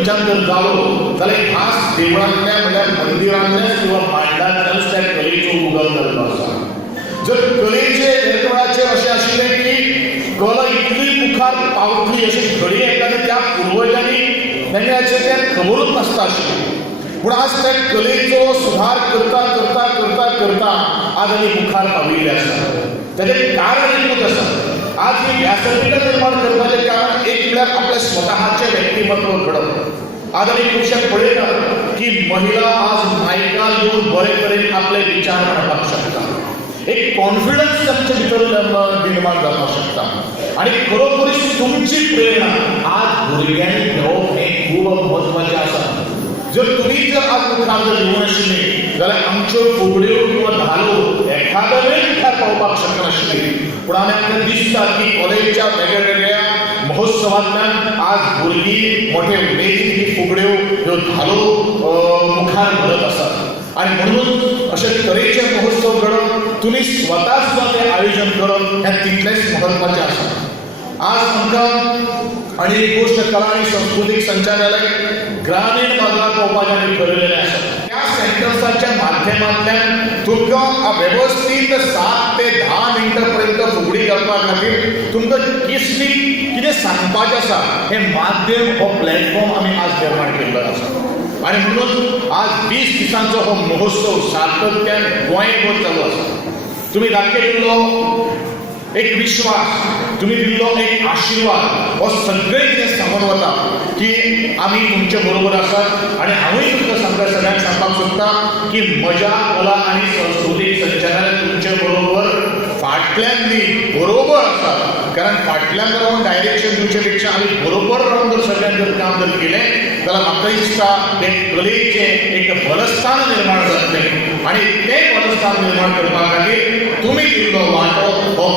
तुमच्यान जर जालो जाल्यार खास देवळांतल्या म्हणल्यार मंदिरांतल्या किंवा मांडांतल्यानच त्या कलेचो उगम जाल्लो आसा. जर कलेचे निर्माणाचे अशें आशिल्लें की कला इतली मुखार पावतली अशी घडी येता त्या पुर्वजांनी तांकां तें खबरूच नासता आशिल्लें. पूण आज त्या कलेचो सुधार करता करता करता करता आज आमी मुखार पाविल्ले आसा. ताचें कारण एकूच आसा. आज ही व्यासपीठ निर्माण करपाचें कारण एक म्हळ्यार आपलें स्वताचें व्यक्तिमत्व घडप. आज आमी खुबशे पळयता की महिला आज मायकार येवन बरे तरेन आपले विचार मांडपाक शकता. एक कॉन्फिडन्स तांचे भितर निर्माण जावपाक शकता. आनी खरोखरीच तुमची प्रेरणा आज भुरग्यांनी घेवप हें खूब म्हत्वाचें आसा. जर तुम्ही जर आज मुखार जर येवं नाशिल्ली जाल्यार आमच्यो फुगड्यो किंवा धालो एखाद्या वेळ मुखार पावपाक शकनाशिल्ली. पूण आमकां दिसता की कॉलेजच्या वेगळ्या महोत्सवांतल्यान आज भुरगीं मोठे उमेदीन ही फुगड्यो ह्यो धालो मुखार व्हरत आसात. आनी म्हणून अशे तरेचे महोत्सव घडोवन तुमी स्वता सुद्दां तें आयोजन करप हें तितलेंच म्हत्वाचें आसा. आज आमकां आनी एक गोश्ट कला आनी संस्कृतीक संचालनालय ग्रामीण भागात पोवपाचें आमी ठरयलेलें आसा. त्या सेंटर्साच्या माध्यमांतल्यान तुमकां वेवस्थीत 7 ते 10 मिनटां पर्यंत फुगडी घालपा खातीर तुमकां किसली कितें सांगपाचें आसा हें माध्यम हो प्लॅटफॉर्म आमी आज निर्माण केल्लो आसा. आनी म्हणून आज 20 दिसांचो हो महोत्सव सातत्यान गोंयभर चालू आसा. तुमी दाखयिल्लो एक विश्वास, तुमी दिल्लो एक आशिर्वाद हो सगळें कितें सांगून वता की आमी तुमचे बरोबर आसात. आनी हांवूय तुमकां सगळ्यांक सांगपाक सोदता की म्हज्या कला आनी संस्कृतीक संचालनालय तुमचे बरोबर फाटल्यान न्ही बरोबर आसा. कारण फाटल्यान रावन डायरेक्शन दिवचे पेक्षा आमी बरोबर रावन जर सगळ्यांक जर काम जर केलें जाल्यार म्हाका दिसता तें कलेचें एक बलस्थान निर्माण जातलें. आनी तें बलस्थान निर्माण करपा खातीर तुमी दिल्लो वांटो हो